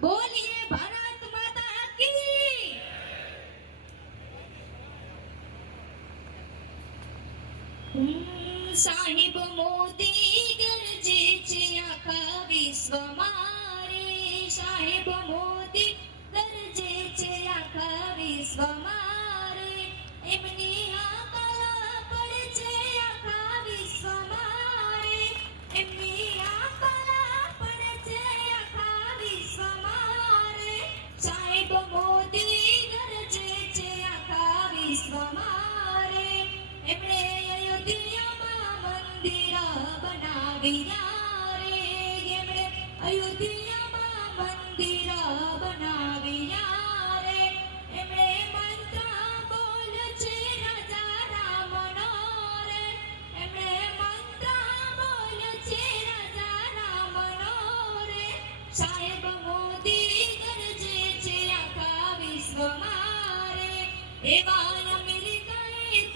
બોલીએ ભારત માતા કી હમ, સાહિબ મોદી ગરજે છે આખા વિશ્વમાં રે સાહેબ મોદી ગરજે છે આખા બનાવ્યા રે એમણે અયોધ્યામાં મંદિર બનાવ્યા રે એમણે છે રાજા રામનો રે છે રાજા રામનો રે સાહેબ મોદી ગરજે છે આખા વિશ્વમાં રે એવા અમેરિકાએ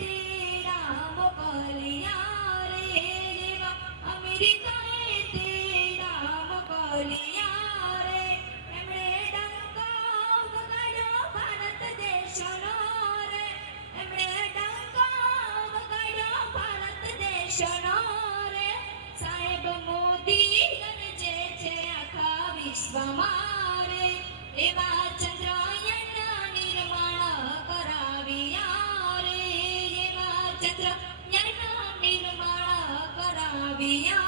રે એવા ચંદ્રયાનના નિર્માણ કરાવ્યા રે એવા ચંદ્રયાનના નિર્માણ કરાવ્યા